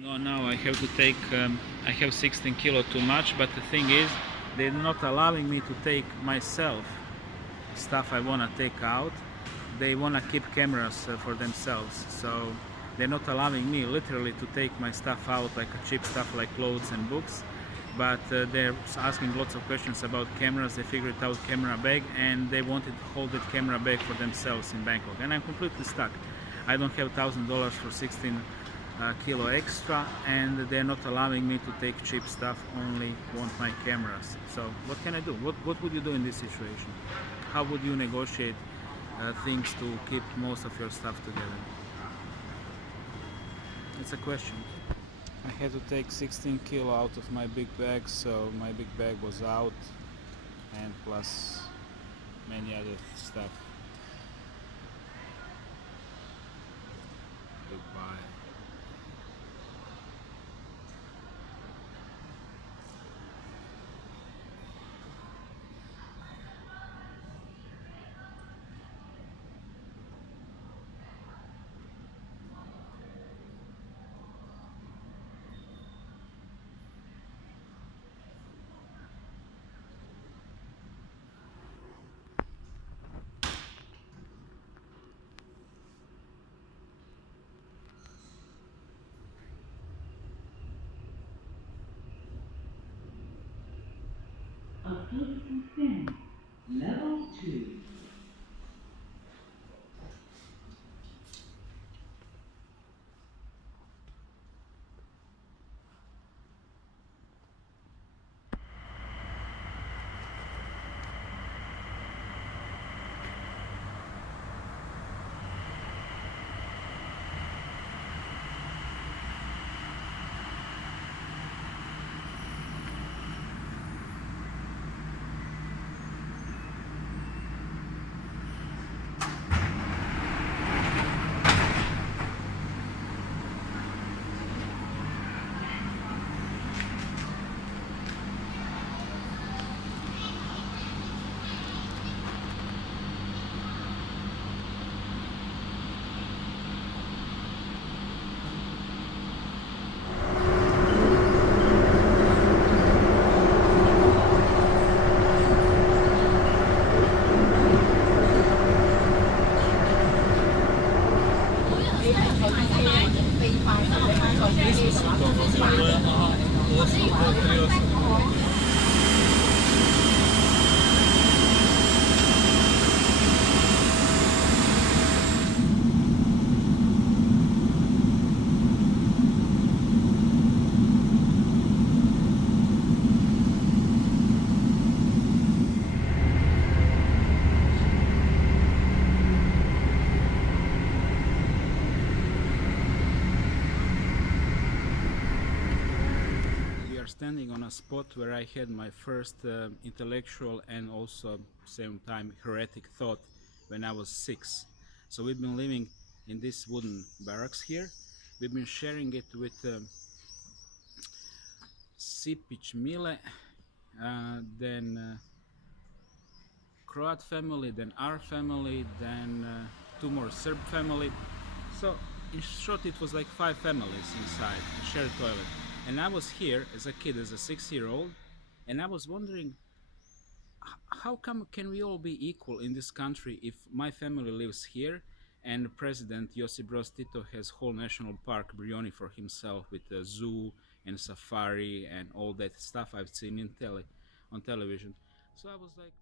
Going on now, I have to take, I have 16 kilo too much, but the thing is, they're not allowing me to take myself stuff I want to take out. They want to keep cameras for themselves, so they're not allowing me literally to take my stuff out, like cheap stuff like clothes and books, but they're asking lots of questions about cameras. They figured out camera bag and they wanted to hold that camera bag for themselves in Bangkok, and I'm completely stuck. I don't have $1,000 for 16 kilo extra, and they're not allowing me to take cheap stuff, only want my cameras. So what can I do? What would you do in this situation? How would you negotiate things to keep most of your stuff together? It's a question. I had to take 16 kilo out of my big bag, so my big bag was out, and plus many other stuff. Goodbye. Level 2. Standing on a spot where I had my first intellectual and also same time heretic thought when I was 6. So we've been living in this wooden barracks here. We've been sharing it with Sipic Mile, then Croat family, then our family, then 2 more Serb family. So in short, it was like 5 families inside a shared toilet. And I was here as a kid, as a 6-year-old, and I was wondering, how come can we all be equal in this country if my family lives here and President Josip Broz Tito has whole national park Brijuni for himself with a zoo and safari and all that stuff I've seen in on television. So I was like,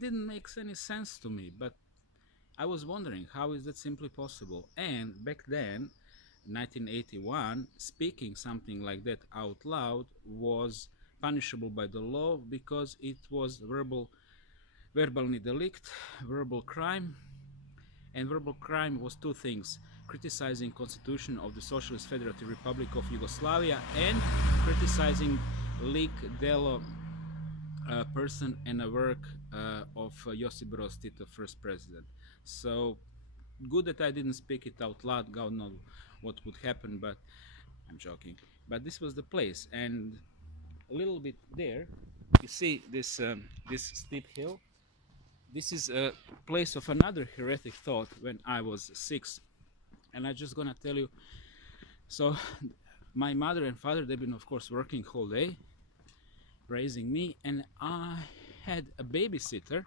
didn't make any sense to me, but I was wondering how is that simply possible. And back then, 1981, speaking something like that out loud was punishable by the law because it was verbalny delict, verbal crime. And verbal crime was two things: criticizing constitution of the Socialist Federative Republic of Yugoslavia and criticizing lik delo person and a work of Josip Broz Tito, first president. So good that I didn't speak it out loud. God knows what would happen, but I'm joking. But this was the place, and a little bit there, you see this steep hill. This is a place of another heretic thought when I was 6, and I'm just gonna tell you. So, my mother and father, they've been, of course, working whole day, raising me, and I had a babysitter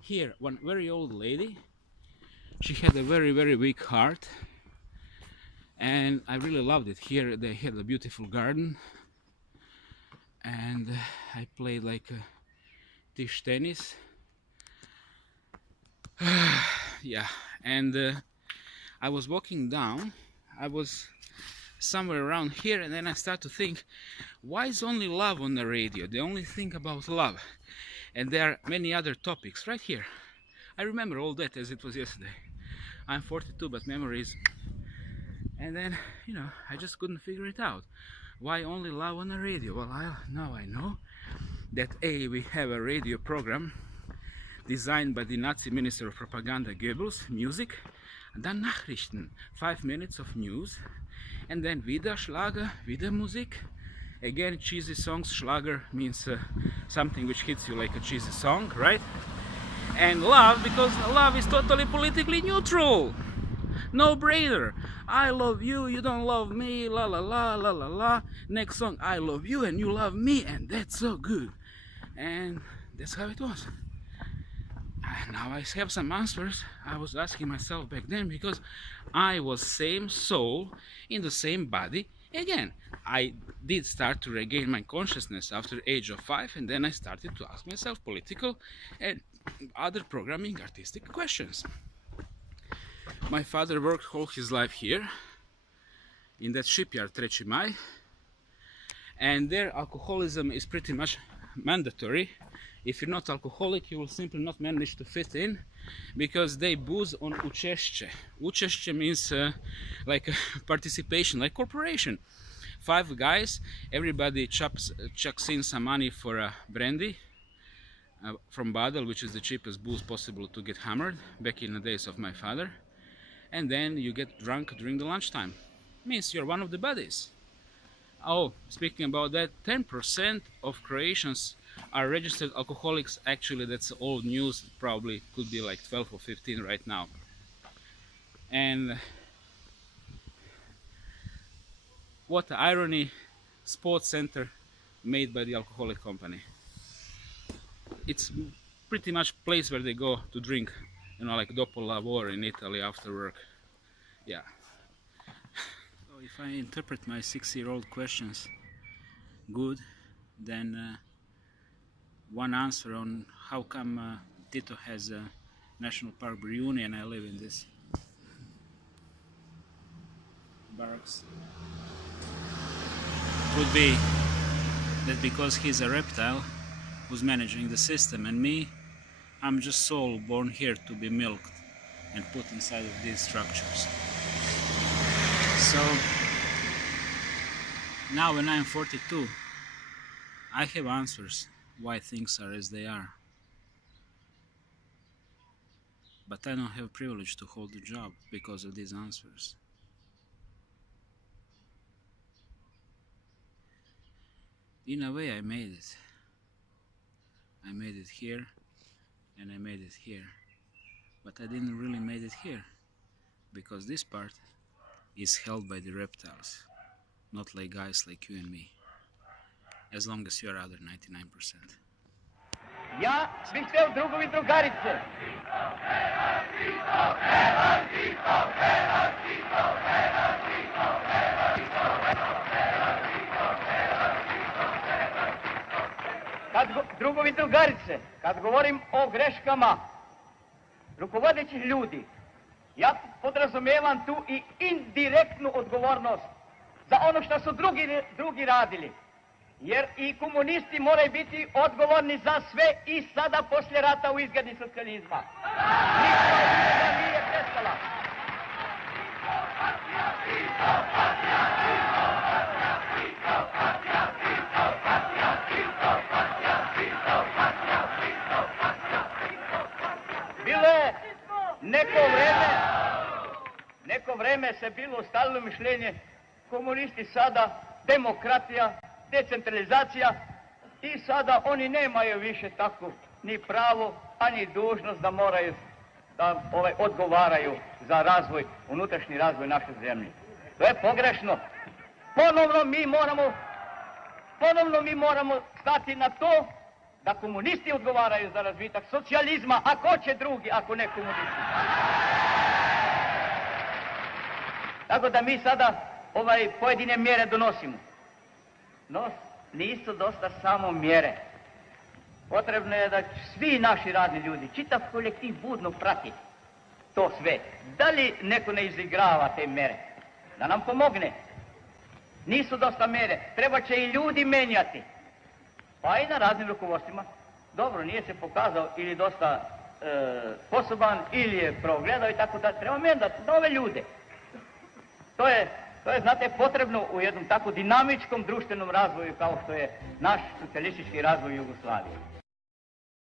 here, one very old lady. She had a very, very weak heart, and I really loved it. Here they had a beautiful garden, and I played like tisch tennis. Yeah, and I was walking down. I was somewhere around here, and then I start to think, why is only love on the radio? They only think about love, and there are many other topics right here. I remember all that as it was yesterday. I'm 42, but memories. And then, you know, I just couldn't figure it out. Why only love on the radio? Well, now I know that we have a radio program designed by the Nazi Minister of Propaganda Goebbels, music, and then Nachrichten, 5 minutes of news, and then wieder Schlager, wieder Musik, again cheesy songs. Schlager means something which hits you like a cheesy song, right? And love, because love is totally politically neutral. No brainer. I love you, you don't love me, la la la la la la. Next song, I love you and you love me, and that's so good. And that's how it was. Now I have some answers I was asking myself back then, because I was same soul in the same body again. I did start to regain my consciousness after the age of 5, and then I started to ask myself political and other programming artistic questions. My father worked all his life here in that shipyard Treći Maj, and there alcoholism is pretty much mandatory. If you're not alcoholic, you will simply not manage to fit in, because they booze on učešće. Učešće means like participation, like corporation. 5 guys, everybody chucks in some money for a brandy from Badel, which is the cheapest booze possible to get hammered back in the days of my father. And then you get drunk during the lunchtime. Means you're one of the buddies. Oh, speaking about that, 10% of Croatians are registered alcoholics. Actually, that's old news. Probably could be like 12 or 15 right now. And what irony, sports center made by the alcoholic company. It's pretty much a place where they go to drink, you know, like dopo lavoro in Italy after work. Yeah. So if I interpret my 6-year-old questions good, then one answer on how come Tito has a national park Brijuni and I live in this barracks would be that because he's a reptile who's managing the system, and me, I'm just soul born here to be milked and put inside of these structures. So now when I'm 42, I have answers why things are as they are, but I don't have privilege to hold the job because of these answers. In a way, I made it. I made it here, and I made it here, but I didn't really made it here, because this part is held by the reptiles, not like guys like you and me, as long as you are other 99%. Ja bih hteo, drugovi i drugarice. drugovi i drugarice, kad govorim o greškama rukovodećih ljudi, ja podrazumijevam tu i indirektnu odgovornost za ono što su drugi radili. Jer i komunisti moraju biti odgovorni za sve i sada poslije rata u izgradnji socijalizma. Nikada nije prestala. Bilo je neko vreme se bilo ustalilo mišljenje komunisti sada demokratija, decentralizacija i sada oni nemaju više tako ni pravo, ani dužnost da moraju da odgovaraju za razvoj, unutrašnji razvoj naše zemlje. To je pogrešno. Ponovno mi moramo stati na to da komunisti odgovaraju za razvitak socijalizma, a ko će drugi ako ne komunisti? Tako da mi sada pojedine mjere donosimo. No, nisu dosta samo mjere. Potrebno je da svi naši radni ljudi, čitav kolektiv budno prati to sve. Da li neko ne izigrava te mjere? Da nam pomogne. Nisu dosta mjere. Treba će i ljudi menjati. Pa i na raznim rukovodstvima. Dobro, nije se pokazao ili dosta sposoban ili je progledao i tako da. Treba menjati nove ljude. To je, znate, potrebno u jednom tako dinamičkom društvenom razvoju kao što je naš socijalistički razvoj Jugoslavije.